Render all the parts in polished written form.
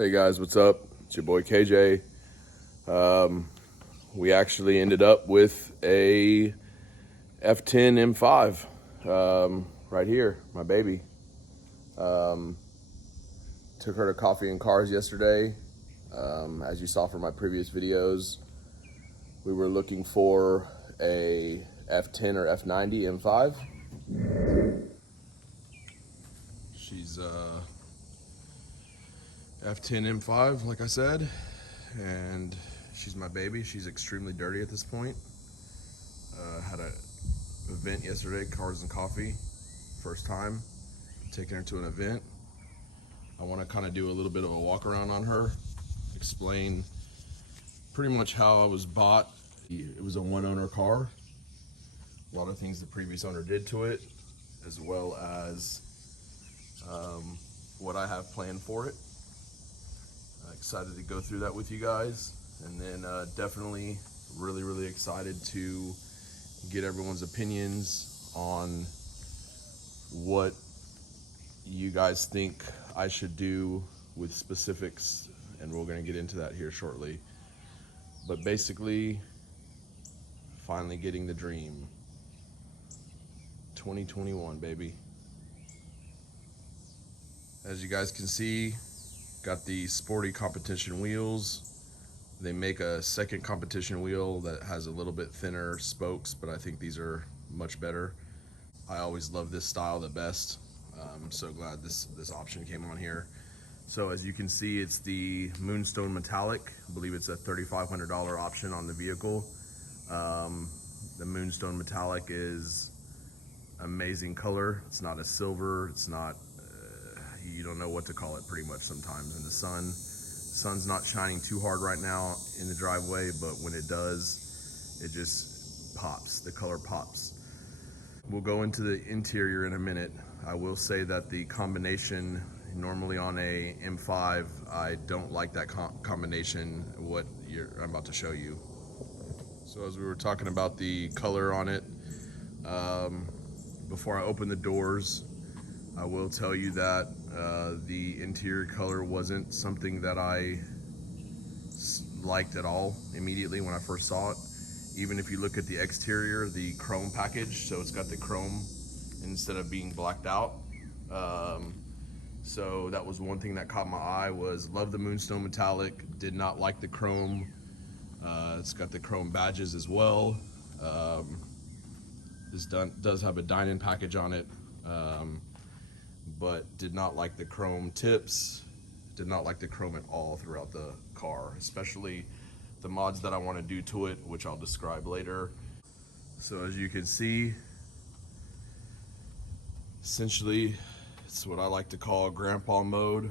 Hey guys, what's up? It's your boy KJ. We actually ended up with a F10 M5 right here, my baby. Took her to Coffee and Cars yesterday. As you saw from my previous videos, we were looking for a F10 or F90 M5. She's F10 M5, like I said, and she's my baby. She's extremely dirty at this point. Had an event yesterday, Cars and Coffee, first time taking her to an event. I want to kind of do a little bit of a walk around on her, explain pretty much how I was bought. It was a one owner car. A lot of things the previous owner did to it, as well as what I have planned for it. Excited to go through that with you guys, and then definitely really excited to get everyone's opinions on what you guys think I should do with specifics, and we're going to get into that here shortly. But basically, finally getting the dream. 2021, baby. As you guys can see, got the sporty competition wheels. They make a second competition wheel that has a little bit thinner spokes, but I think these are much better. I always love this style the best. I'm so glad this option came on here. So as you can see, it's the Moonstone Metallic. I believe it's a $3,500 option on the vehicle. The Moonstone Metallic is amazing color. It's not a silver, it's not you don't know what to call it pretty much sometimes in the sun's not shining too hard right now in the driveway, but when it does, it just pops. The color pops. We'll go into the interior in a minute. I will say that the combination, normally on a M5, I don't like that combination, what I'm about to show you. So as we were talking about the color on it, before I open the doors, I will tell you that the interior color wasn't something that I liked at all immediately when I first saw it. Even if you look at the exterior, the chrome package, so it's got the chrome instead of being blacked out. So that was one thing that caught my eye, was love the Moonstone Metallic, did not like the chrome. It's got the chrome badges as well. This does have a dine-in package on it. But did not like the chrome tips, did not like the chrome at all throughout the car, especially the mods that I want to do to it, which I'll describe later. So as you can see, essentially it's what I like to call grandpa mode.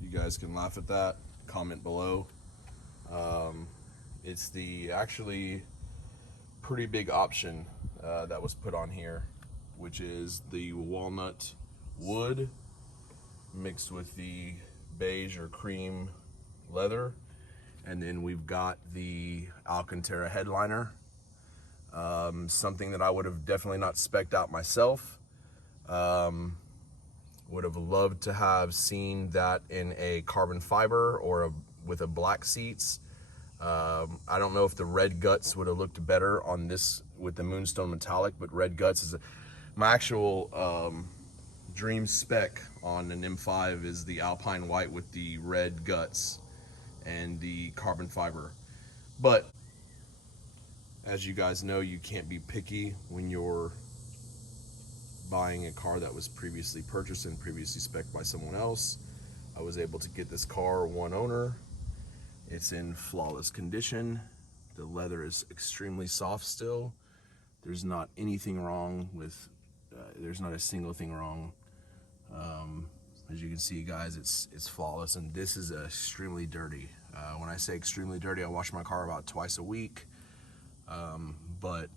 You guys can laugh at that, comment below. It's the actually pretty big option that was put on here, which is the walnut wood mixed with the beige or cream leather, and then we've got the Alcantara headliner, something that I would have definitely not spec'd out myself. Would have loved to have seen that in a carbon fiber or with a black seats. I don't know if the red guts would have looked better on this with the Moonstone Metallic, but red guts is my actual dream spec on an M5 is the Alpine white with the red guts and the carbon fiber. But as you guys know, you can't be picky when you're buying a car that was previously purchased and previously spec'd by someone else. I was able to get this car one owner. It's in flawless condition. The leather is extremely soft still. There's not anything wrong with, there's not a single thing wrong. As you can see, guys, it's flawless, and this is extremely dirty. When I say extremely dirty, I wash my car about twice a week, but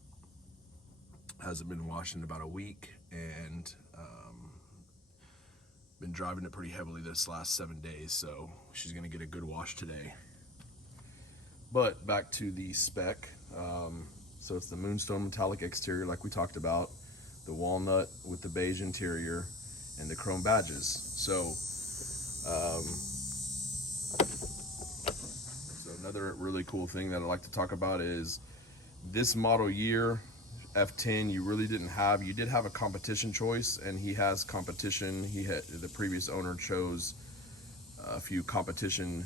hasn't been washed in about a week, and been driving it pretty heavily this last 7 days, so she's gonna get a good wash today. But back to the spec. So it's the Moonstone Metallic exterior like we talked about, the walnut with the beige interior, and the chrome badges. So Another really cool thing that I'd like to talk about is this model year F10. You did have a competition choice, and he has competition. The previous owner chose a few competition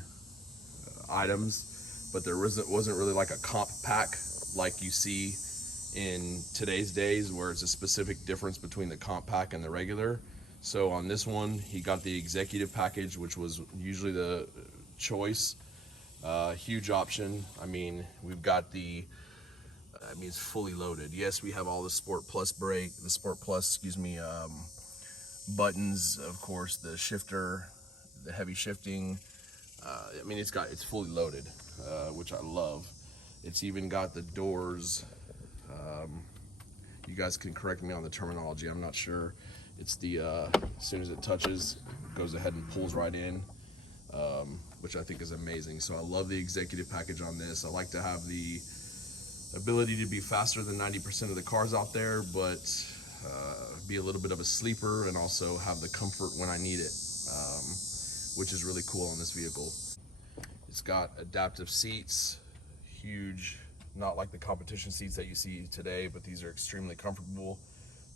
items, but there wasn't really like a comp pack like you see in today's days, where it's a specific difference between the comp pack and the regular. So on this one, he got the executive package, which was usually the choice. Huge option. I mean, we've got it's fully loaded. Yes, we have all the Sport Plus buttons, of course, the shifter, the heavy shifting. It's fully loaded, which I love. It's even got the doors. You guys can correct me on the terminology. I'm not sure. It's the as soon as it touches, it goes ahead and pulls right in, which I think is amazing. So I love the executive package on this. I like to have the ability to be faster than 90% of the cars out there, but be a little bit of a sleeper and also have the comfort when I need it, which is really cool on this vehicle. It's got adaptive seats, huge, not like the competition seats that you see today, but these are extremely comfortable.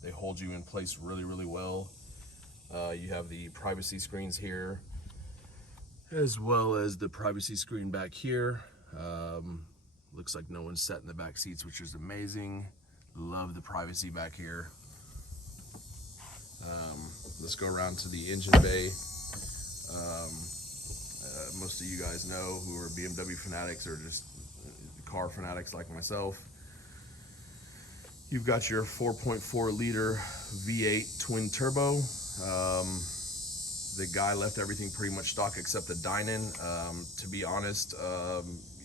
They hold you in place really, really well. You have the privacy screens here, as well as the privacy screen back here. Looks like no one's sat in the back seats, which is amazing. Love the privacy back here. Let's go around to the engine bay. Most of you guys know, who are BMW fanatics or just car fanatics like myself, you've got your 4.4 liter V8 twin turbo. The guy left everything pretty much stock except the dynon. To be honest,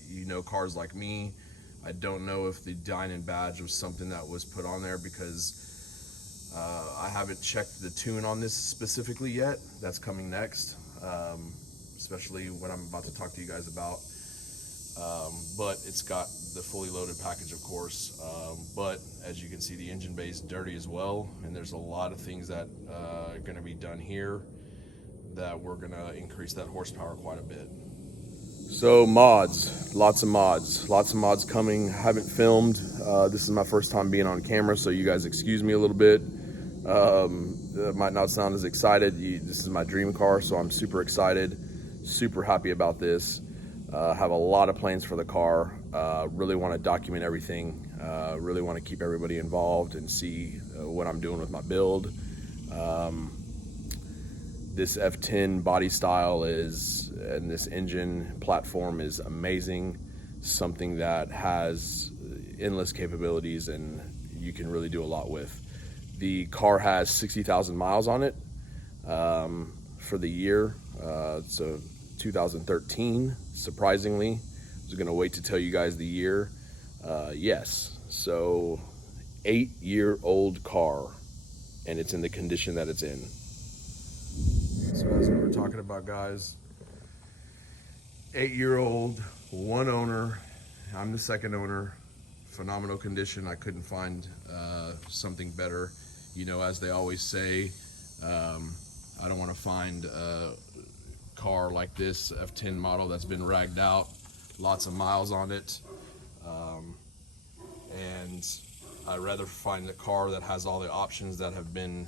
you know, cars like me, I don't know if the dynon badge was something that was put on there, because I haven't checked the tune on this specifically yet. That's coming next, especially what I'm about to talk to you guys about. But it's got the fully loaded package, of course. But as you can see, the engine bay is dirty as well, and there's a lot of things that are going to be done here that we're going to increase that horsepower quite a bit. So mods, lots of mods coming. I haven't filmed. This is my first time being on camera, so you guys excuse me a little bit. It might not sound as excited. This is my dream car, so I'm super excited, super happy about this. Have a lot of plans for the car. Really want to document everything. Really want to keep everybody involved and see what I'm doing with my build. This F10 body style and this engine platform is amazing. Something that has endless capabilities and you can really do a lot with. The car has 60,000 miles on it for the year. It's a 2013, surprisingly. I was gonna wait to tell you guys the year. Yes, so 8-year-old car, and it's in the condition that it's in. So as we were talking about, guys, 8-year-old, one owner. I'm the second owner. Phenomenal condition. I couldn't find something better. You know, as they always say, I don't want to find a car like this F10 model that's been ragged out, lots of miles on it, and I'd rather find a car that has all the options that have been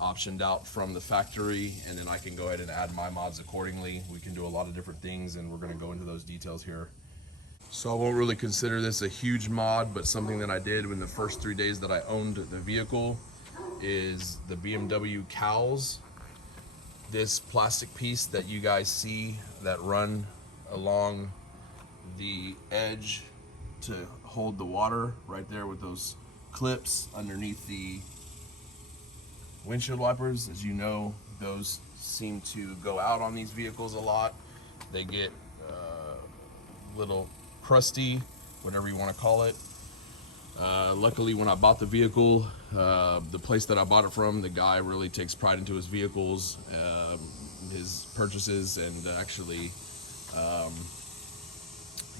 optioned out from the factory, and then I can go ahead and add my mods accordingly. We can do a lot of different things, and we're going to go into those details here. So I won't really consider this a huge mod, but something that I did in the first 3 days that I owned the vehicle is the BMW Cowls. This plastic piece that you guys see that run along the edge to hold the water right there with those clips underneath the windshield wipers. As you know, those seem to go out on these vehicles a lot. They get little crusty, whatever you want to call it. Luckily, when I bought the vehicle, the place that I bought it from, the guy really takes pride into his vehicles, his purchases, and actually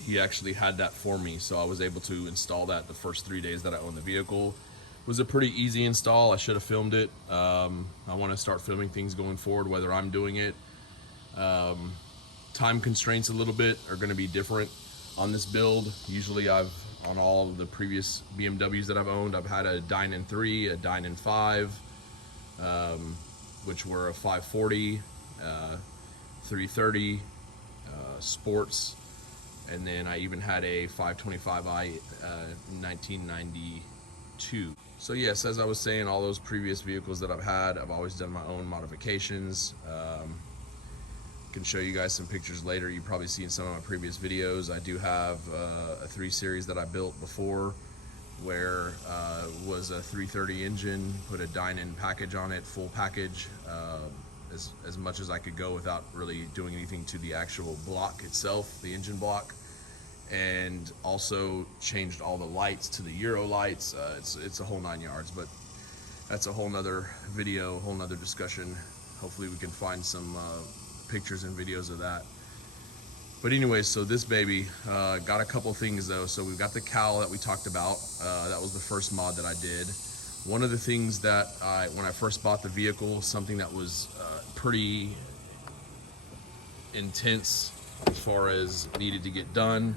he actually had that for me, so I was able to install that the first 3 days that I owned the vehicle. It was a pretty easy install. I should have filmed it. I want to start filming things going forward, whether I'm doing it. time constraints a little bit are going to be different on this build. Usually on all of the previous BMWs that I've owned, I've had a Dme 3, a Dme 5, which were a 540, 330 sports, and then I even had a 525i 1992. So yes, as I was saying, all those previous vehicles that I've had, I've always done my own modifications. Can show you guys some pictures later. You've probably seen some of my previous videos. I do have a 3 Series that I built before, where was a 330 engine, put a Dynon package on it, full package, as much as I could go without really doing anything to the actual block itself, the engine block, and also changed all the lights to the Euro lights. It's a whole 9 yards, but that's a whole nother video, a whole nother discussion. Hopefully we can find some pictures and videos of that. But anyways, so this baby got a couple things though. So we've got the cowl that we talked about. That was the first mod that I did. One of the things that when I first bought the vehicle, something that was pretty intense as far as needed to get done.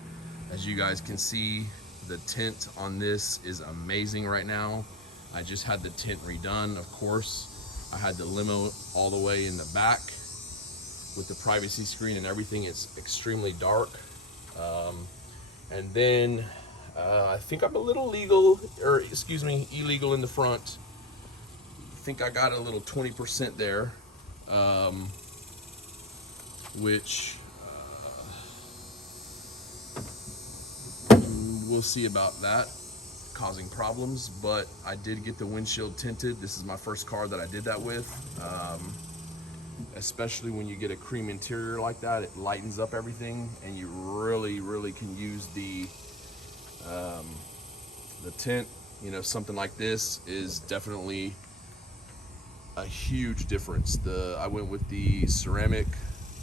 As you guys can see, the tint on this is amazing right now. I just had the tint redone, of course. I had the limo all the way in the back with the privacy screen and everything. It's extremely dark. And then I think I'm a little illegal in the front. I think I got a little 20% there, which we'll see about that causing problems, but I did get the windshield tinted. This is my first car that I did that with. Especially when you get a cream interior like that, it lightens up everything, and you really can use the tint. You know, something like this is definitely a huge difference. I went with the ceramic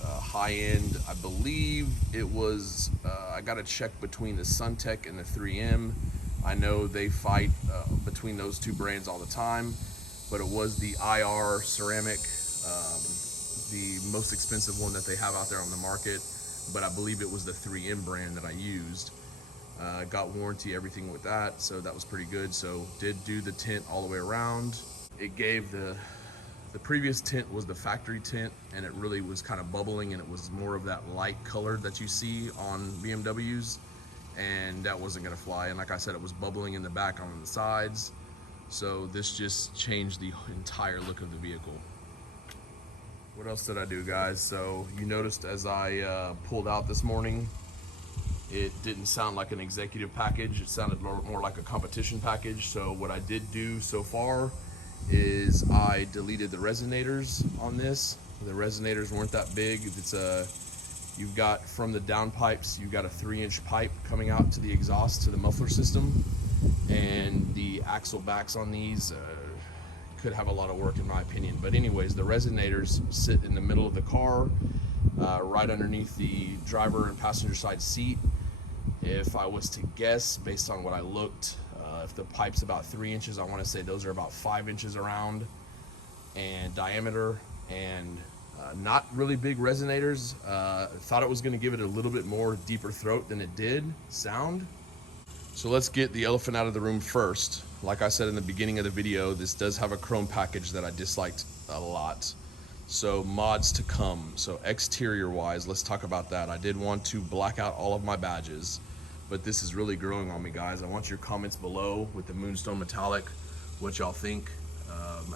high end. I believe it was I got to check between the Suntech and the 3M. I know they fight between those two brands all the time, but it was the IR ceramic, the most expensive one that they have out there on the market, but I believe it was the 3M brand that I used. Got warranty, everything with that, so that was pretty good. So did do the tint all the way around. It gave the previous tint was the factory tint, and it really was kind of bubbling, and it was more of that light color that you see on BMWs, and that wasn't gonna fly. And like I said, it was bubbling in the back on the sides, so this just changed the entire look of the vehicle. What else did I do, guys? So you noticed as I pulled out this morning, it didn't sound like an executive package. It sounded more like a competition package. So what I did do so far is I deleted the resonators on this. The resonators weren't that big. You've got from the downpipes, you've got a 3-inch pipe coming out to the exhaust to the muffler system, and the axle backs on these could have a lot of work in my opinion. But anyways, the resonators sit in the middle of the car, right underneath the driver and passenger side seat. If I was to guess, based on what I looked, if the pipe's about 3 inches, I want to say those are about 5 inches around and diameter, and not really big resonators. Thought it was going to give it a little bit more deeper throat than it did sound. So let's get the elephant out of the room first. Like I said in the beginning of the video, this does have a chrome package that I disliked a lot. So mods to come. So exterior wise, let's talk about that. I did want to black out all of my badges, but this is really growing on me, guys. I want your comments below with the Moonstone Metallic, what y'all think.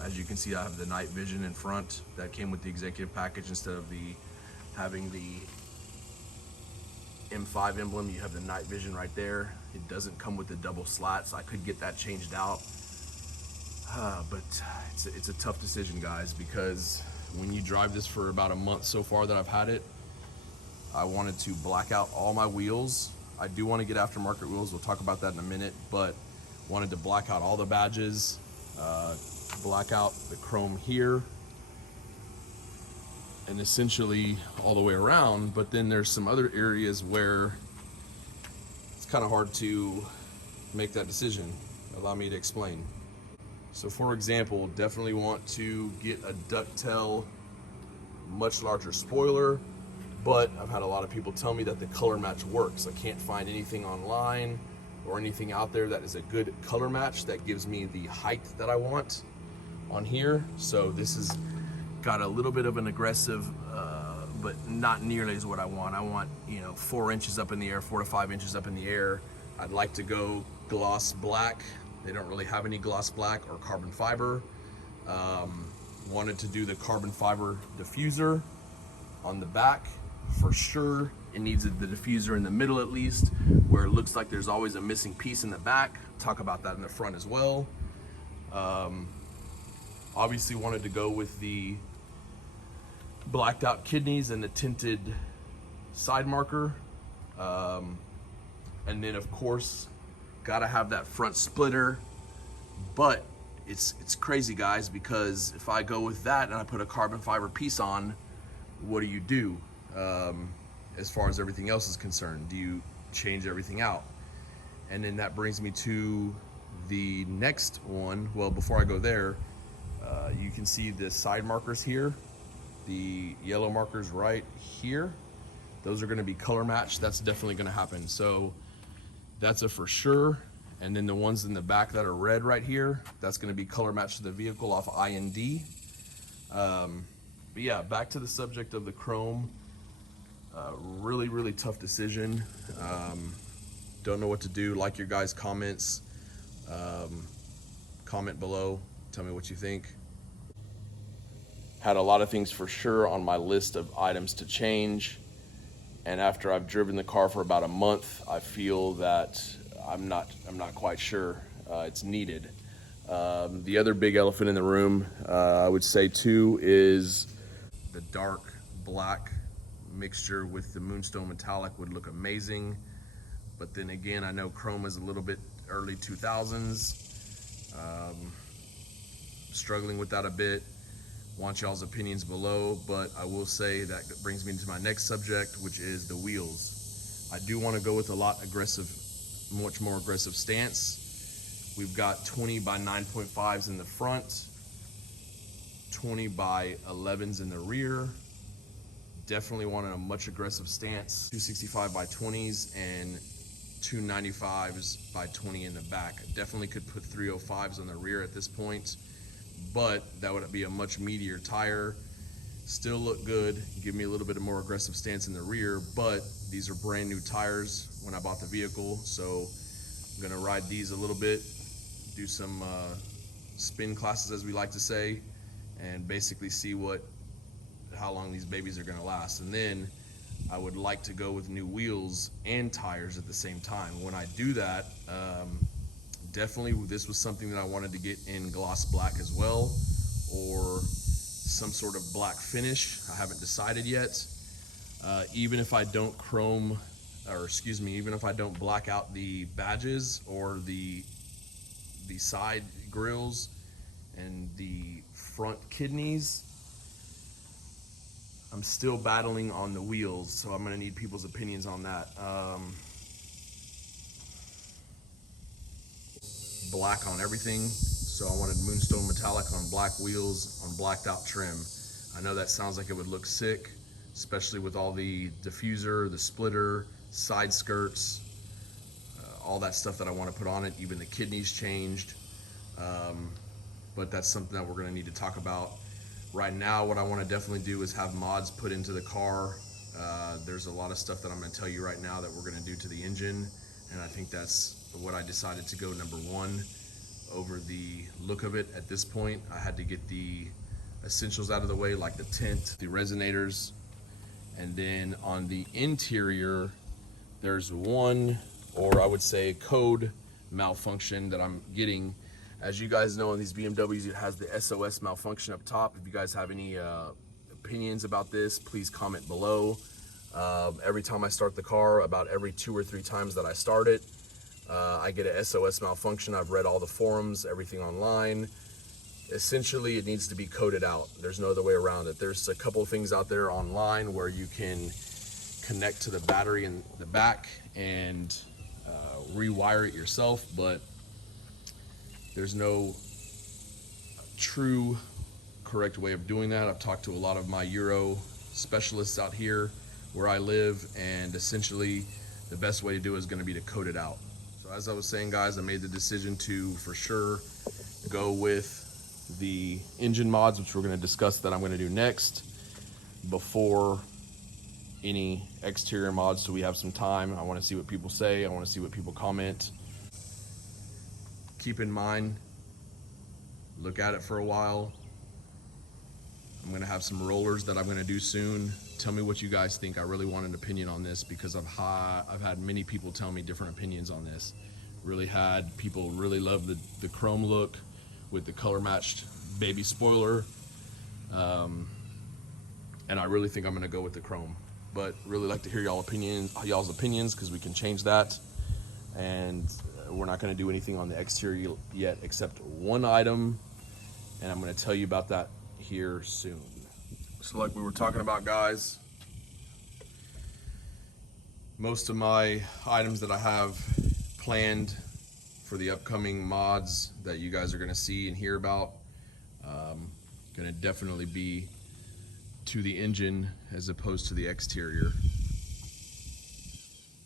As you can see, I have the night vision in front that came with the executive package. Instead of having the M5 emblem, you have the night vision right there. It doesn't come with the double slats. I could get that changed out, but it's a tough decision, guys, because when you drive this for about a month so far that I've had it, I wanted to black out all my wheels. I do want to get aftermarket wheels. We'll talk about that in a minute, but wanted to black out all the badges, black out the chrome here, and essentially all the way around. But then there's some other areas where it's kind of hard to make that decision. Allow me to explain. So for example, definitely want to get a ducktail, much larger spoiler, but I've had a lot of people tell me that the color match works. I can't find anything online or anything out there that is a good color match that gives me the height that I want on here. So this has got a little bit of an aggressive, but not nearly as what I want. I want, you know, 4 inches up in the air, 4 to 5 inches up in the air. I'd like to go gloss black. They don't really have any gloss black or carbon fiber. Wanted to do the carbon fiber diffuser on the back for sure. It needs the diffuser in the middle at least, where it looks like there's always a missing piece in the back. Talk about that in the front as well. Obviously wanted to go with the blacked out kidneys and the tinted side marker. And then of course, gotta have that front splitter. But it's crazy, guys, because if I go with that and I put a carbon fiber piece on, what do you do? As far as everything else is concerned, do you change everything out? And then that brings me to the next one. Well, before I go there, you can see the side markers here, the yellow markers right here. Those are gonna be color matched. That's definitely gonna happen. So that's a for sure. And then the ones in the back that are red right here, that's gonna be color matched to the vehicle off IND. But yeah, back to the subject of the chrome. Really, really tough decision. Don't know what to do. Like your guys' comments. Comment below. Tell me what you think. Had a lot of things for sure on my list of items to change. And after I've driven the car for about a month, I feel that I'm not quite sure it's needed. The other big elephant in the room, I would say too, is the dark black mixture with the Moonstone Metallic would look amazing. But then again, I know chrome is a little bit early 2000s. Struggling with that a bit. Want y'all's opinions below, but I will say that brings me to my next subject, which is the wheels. I do want to go with a much more aggressive stance. We've got 20 by 9.5s in the front, 20 by 11s in the rear. Definitely want a much aggressive stance. 265 by 20s and 295s by 20 in the back. Definitely could put 305s on the rear at this point, but that would be a much meatier tire. Still look good, give me a little bit of more aggressive stance in the rear, but these are brand new tires when I bought the vehicle, so I'm gonna ride these a little bit, do some spin classes, as we like to say, and basically see how long these babies are gonna last. And then I would like to go with new wheels and tires at the same time. When I do that, definitely this was something that I wanted to get in gloss black as well, or some sort of black finish. I haven't decided yet. Even if I don't even if I don't black out the badges or the side grills and the front kidneys, I'm still battling on the wheels, so I'm gonna need people's opinions on that. Black on everything, so I wanted Moonstone Metallic on black wheels on blacked out trim. I know that sounds like it would look sick, especially with all the diffuser, the splitter, side skirts, all that stuff that I want to put on it. Even the kidneys changed, but that's something that we're going to need to talk about. Right now, what I want to definitely do is have mods put into the car. There's a lot of stuff that I'm going to tell you right now that we're going to do to the engine, and I think that's what I decided to go number one over the look of it. At this point, I had to get the essentials out of the way, like the tint, the resonators, and then on the interior, there's one, or I would say code malfunction that I'm getting. As you guys know, in these BMWs, it has the SOS malfunction up top. If you guys have any opinions about this, please comment below. Every time I start the car, about every 2 or 3 times that I start it, I get a SOS malfunction. I've read all the forums, everything online. Essentially, it needs to be coded out. There's no other way around it. There's a couple of things out there online where you can connect to the battery in the back and rewire it yourself, but there's no true correct way of doing that. I've talked to a lot of my Euro specialists out here where I live, and essentially the best way to do it is going to be to coat it out. So as I was saying, guys, I made the decision to for sure go with the engine mods, which we're going to discuss that I'm going to do next, before any exterior mods, so we have some time. I want to see what people say. I want to see what people comment. Keep in mind, look at it for a while. I'm going to have some rollers that I'm going to do soon. Tell me what you guys think. I really want an opinion on this because I've had many people tell me different opinions on this. Really had people really love the chrome look with the color matched baby spoiler. And I really think I'm going to go with the chrome. But really like to hear y'all's opinions, because we can change that. And we're not going to do anything on the exterior yet except one item, and I'm going to tell you about that here soon. So like we were talking about, guys, most of my items that I have planned for the upcoming mods that you guys are going to see and hear about, going to definitely be to the engine as opposed to the exterior.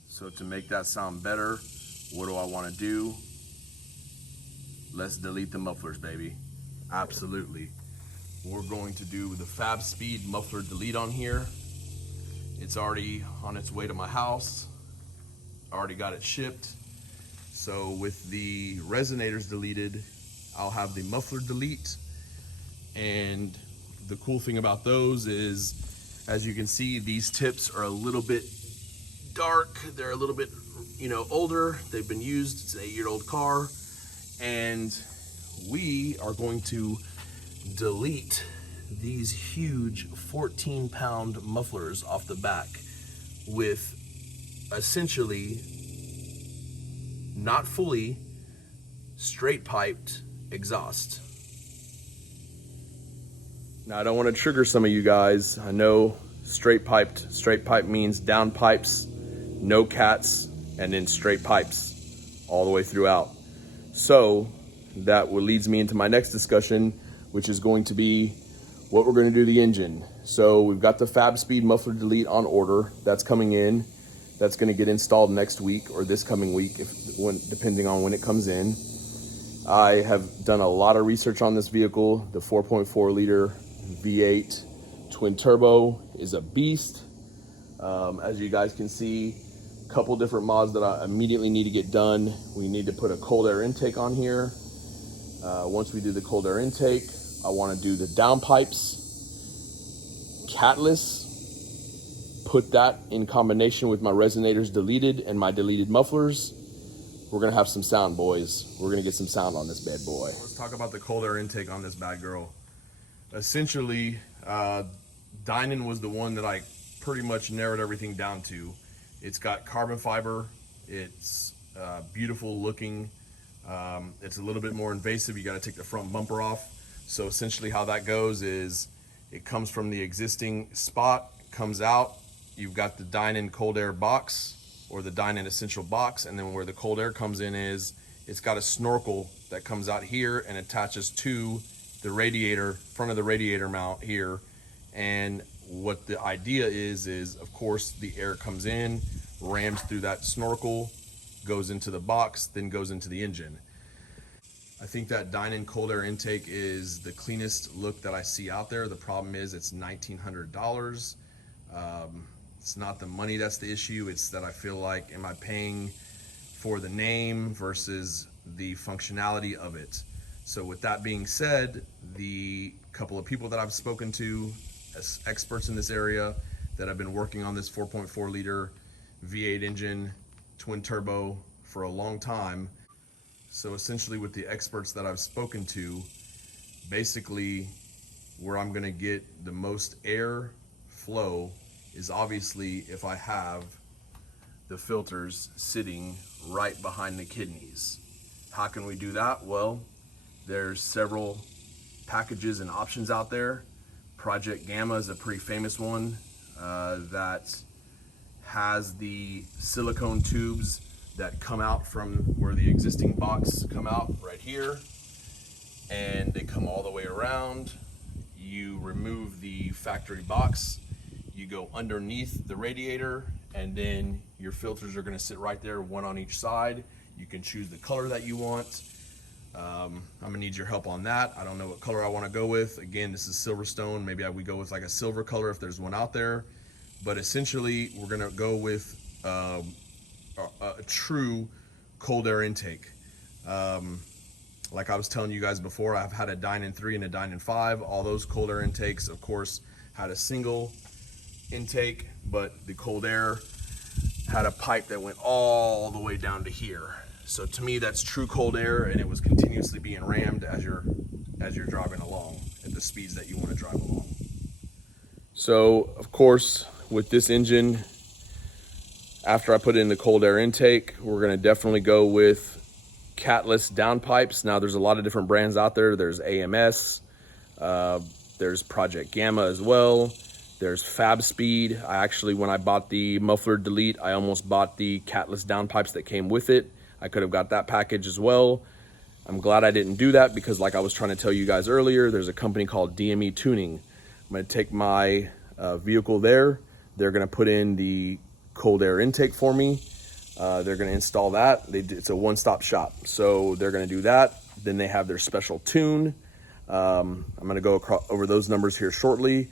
So to make that sound better, what do I want to do? Let's delete the mufflers, baby. Absolutely. We're going to do the Fab Speed muffler delete on here. It's already on its way to my house. I already got it shipped. So with the resonators deleted, I'll have the muffler delete. And the cool thing about those is, as you can see, these tips are a little bit dark. They're a little bit, older. They've been used. It's an 8-year-old car. And we are going to delete these huge 14-pound mufflers off the back with essentially not fully straight piped exhaust. Now, I don't want to trigger some of you guys. I know straight pipe means down pipes, no cats, and then straight pipes all the way throughout. So that leads me into my next discussion, which is going to be what we're going to do to the engine. So we've got the Fab Speed muffler delete on order. That's coming in. That's going to get installed next week or this coming week, depending on when it comes in. I have done a lot of research on this vehicle. The 4.4 liter V8 twin turbo is a beast. As you guys can see, a couple different mods that I immediately need to get done. We need to put a cold air intake on here. Once we do the cold air intake, I want to do the downpipes, catless, put that in combination with my resonators deleted and my deleted mufflers. We're going to have some sound, boys. We're going to get some sound on this bad boy. Let's talk about the cold air intake on this bad girl. Essentially, Dme was the one that I pretty much narrowed everything down to. It's got carbon fiber. It's beautiful looking. It's a little bit more invasive. You got to take the front bumper off. So essentially how that goes is it comes from the existing spot, comes out. You've got the Dme cold air box or the Dme essential box. And then where the cold air comes in is it's got a snorkel that comes out here and attaches to the radiator, front of the radiator mount here. And what the idea is of course the air comes in, rams through that snorkel, goes into the box, then goes into the engine. I think that Dme cold air intake is the cleanest look that I see out there. The problem is it's $1,900. It's not the money that's the issue. It's that I feel like, am I paying for the name versus the functionality of it? So with that being said, the couple of people that I've spoken to as experts in this area that have been working on this 4.4 liter V8 engine twin turbo for a long time. So essentially with the experts that I've spoken to, basically where I'm gonna get the most air flow is obviously if I have the filters sitting right behind the kidneys. How can we do that? Well, there's several packages and options out there. Project Gamma is a pretty famous one that has the silicone tubes that come out from where the existing box come out right here, and they come all the way around. You remove the factory box, you go underneath the radiator, and then your filters are gonna sit right there, one on each side. You can choose the color that you want. I'm gonna need your help on that. I don't know what color I wanna go with. Again, this is Silverstone. Maybe we go with like a silver color if there's one out there. But essentially, we're gonna go with a true cold air intake. Like I was telling you guys before, I've had a Dme 3 and a Dme 5. All those cold air intakes, of course, had a single intake, but the cold air had a pipe that went all the way down to here. So to me, that's true cold air, and it was continuously being rammed as you're driving along at the speeds that you want to drive along. So of course, with this engine, after I put in the cold air intake, we're gonna definitely go with catless downpipes. Now there's a lot of different brands out there. There's AMS, there's Project Gamma as well. There's Fab Speed. I actually, when I bought the Muffler Delete, I almost bought the catless downpipes that came with it. I could have got that package as well. I'm glad I didn't do that because, like I was trying to tell you guys earlier, there's a company called Dme Tuning. I'm gonna take my vehicle there. They're gonna put in the cold air intake for me. They're gonna install that. It's a one-stop shop. So they're gonna do that. Then they have their special tune. I'm gonna go over those numbers here shortly.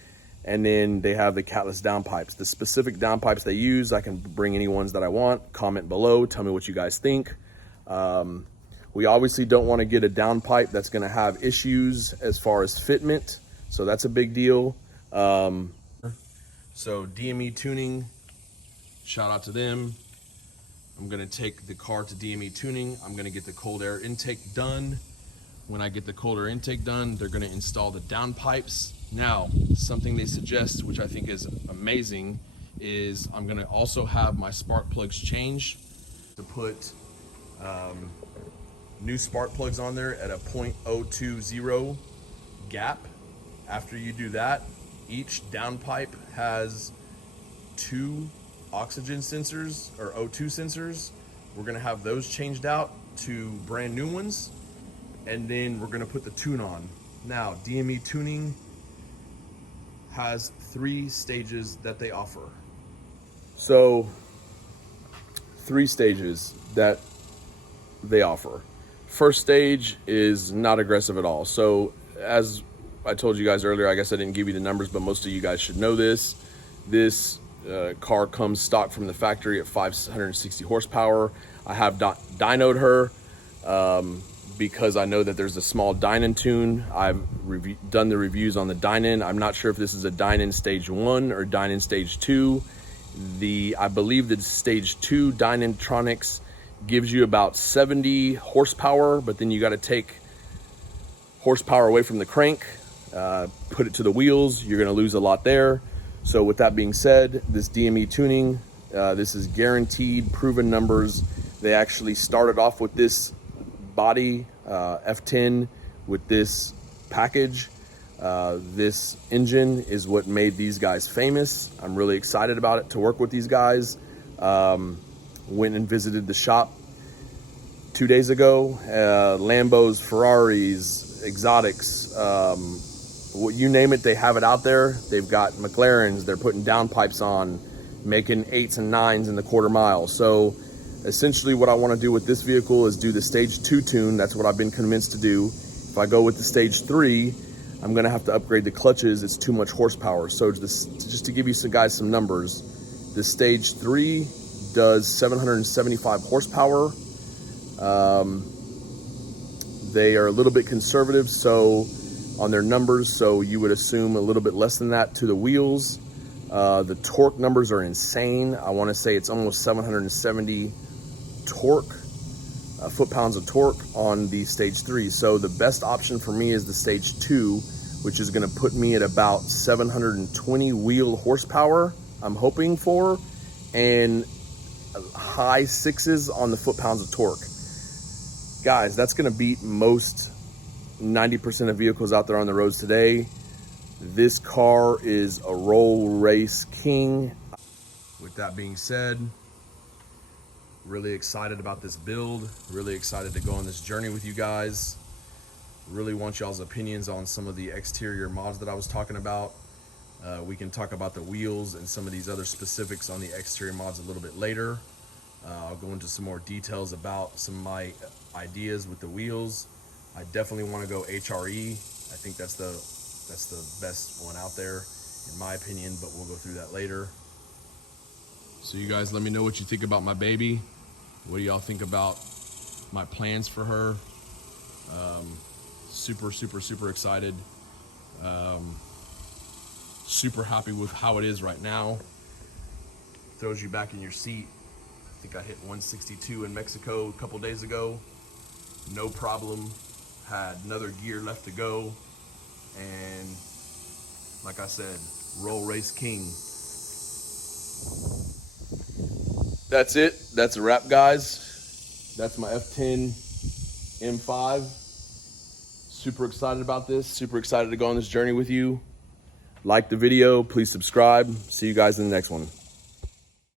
And then they have the catless downpipes. The specific downpipes they use, I can bring any ones that I want. Comment below, tell me what you guys think. We obviously don't wanna get a downpipe that's gonna have issues as far as fitment. So that's a big deal. So Dme Tuning, shout out to them. I'm gonna take the car to Dme Tuning. I'm gonna get the cold air intake done. When I get the cold air intake done, they're gonna install the downpipes. Now, something they suggest, which I think is amazing, is I'm gonna also have my spark plugs changed to put new spark plugs on there at a 0.020 gap. After you do that, each downpipe has 2 oxygen sensors or O2 sensors. We're gonna have those changed out to brand new ones, and then we're gonna put the tune on. Now, Dme Tuning has 3 stages that they offer. So 3 stages that they offer. First stage is not aggressive at all. So as I told you guys earlier, I guess I didn't give you the numbers, but most of you guys should know this. This car comes stock from the factory at 560 horsepower. I have dynoed her because I know that there's a small dynon tune. I've done the reviews on the dynon. I'm not sure if this is a dynon stage 1 or dynon stage 2. I believe that stage 2 Dynantronics gives you about 70 horsepower, but then you got to take horsepower away from the crank, put it to the wheels. You're going to lose a lot there. So with that being said, this Dme Tuning, this is guaranteed, proven numbers. They actually started off with this body F10 with this package. This engine is what made these guys famous. I'm really excited about it, to work with these guys. Went and visited the shop 2 days ago. Lambos, Ferraris, exotics, you name it, they have it out there. They've got McLarens, they're putting downpipes on, making 8s and 9s in the quarter mile. So essentially what I want to do with this vehicle is do the stage 2 tune. That's what I've been convinced to do. If I go with the stage 3, I'm going to have to upgrade the clutches. It's too much horsepower. So just to give you some numbers, the stage 3 does 775 horsepower. They are a little bit conservative on their numbers, so you would assume a little bit less than that to the wheels. The torque numbers are insane. I want to say it's almost 770 torque, foot-pounds of torque on the stage 3. So the best option for me is the stage 2, which is going to put me at about 720 wheel horsepower, I'm hoping for, and high 6s on the foot-pounds of torque. Guys, that's going to beat most 90% of vehicles out there on the roads today. This car is a roll race king. With that being said, really excited about this build, really excited to go on this journey with you guys. Really want y'all's opinions on some of the exterior mods that I was talking about. We can talk about the wheels and some of these other specifics on the exterior mods a little bit later. I'll go into some more details about some of my ideas with the wheels. I definitely want to go HRE. I think that's the best one out there in my opinion, but we'll go through that later. So you guys let me know what you think about my baby. What do y'all think about my plans for her? Super excited. Super happy with how it is right now. Throws you back in your seat. I think I hit 162 in Mexico a couple days ago. No problem. Had another gear left to go. And like I said, roll race king. That's it. That's a wrap, guys. That's my F10 M5. Super excited about this. Super excited to go on this journey with you. Like the video. Please subscribe. See you guys in the next one.